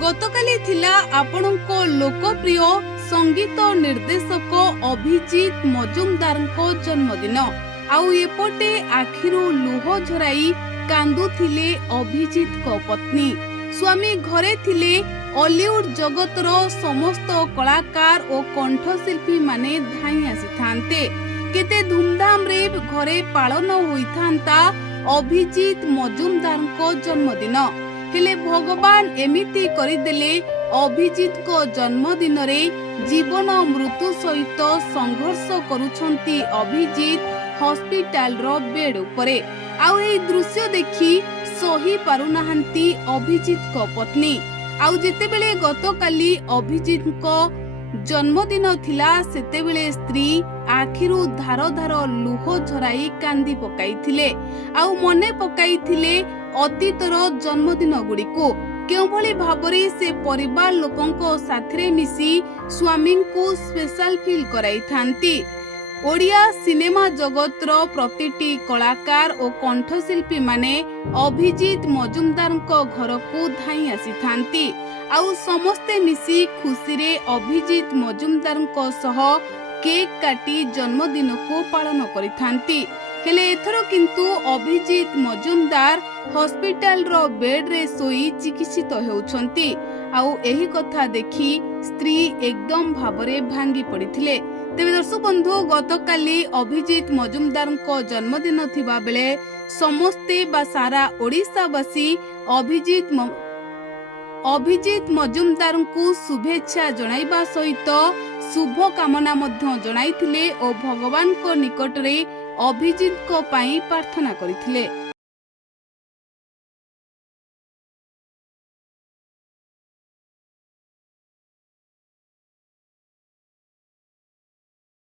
गतकाली थिला आपणको लोकप्रिय संगीत निर्देशक अभिजीत मजुमदार जन्मदिन। आउ एपटे आखिरु लुह झराई कांदुथिले अभिजीत को पत्नी। स्वामी घरे थिले हॉलीवुड जगतर समस्त कलाकार और कंठशिल्पी माने धाई आसी थांते। केते धूमधाम रे घरे पालन होइथांता अभिजीत मजुमदार को जन्मदिन। हेले भगवान एमिति करिदेले अभिजीत को जन्मदिन रे जीवन मृत्यु सहित संघर्ष करुछंती अभिजीत हॉस्पिटल रो बेड उपरे। आउ ए दृश्य देखि सही पारुनाहांती अभिजीत को पत्नी। आउ जेतेबेले गतकाली अभिजीत को जन्मदिन थिला सेतेबेले स्त्री आखिरु धार धार लुह झराई कांदी पकाइथिले। आउ मने पकाइथिले अतीतर जन्मदिन गुड़ी को केउभली भाबरे से परिवार लोकंको साथरे मिसी स्वामी को स्पेशल फील कराई थांती। ओडिया सिनेमा जगतर प्रतिटी कलाकार और कंठशिल्पी माने अभिजीत मजुमदार घर को धाई आसी थांती। आउ समस्ते मिसी खुशी रे अभिजीत मजुमदार सह केक काटी जन्मदिन को पालन करि थांती। हेले एथरो किंतु अभिजीत मजुमदार हॉस्पिटल रो बेड रे सोई चिकित्सित हेउछंती। आउ एही कथा देखि स्त्री एकदम भाबरे भांगी पड़िथिले। तेबे दर्शक बंधु गतकाली अभिजीत मजुमदार को जन्मदिन थिबा बेले समस्ते बा सारा ओडिशावासी अभिजीत मजुमदार को शुभेच्छा जणाइबा सहित शुभ कामना मध्य जणाइथिले और भगवान को निकट रे अभिजीत को पाई प्रार्थना करिथिले।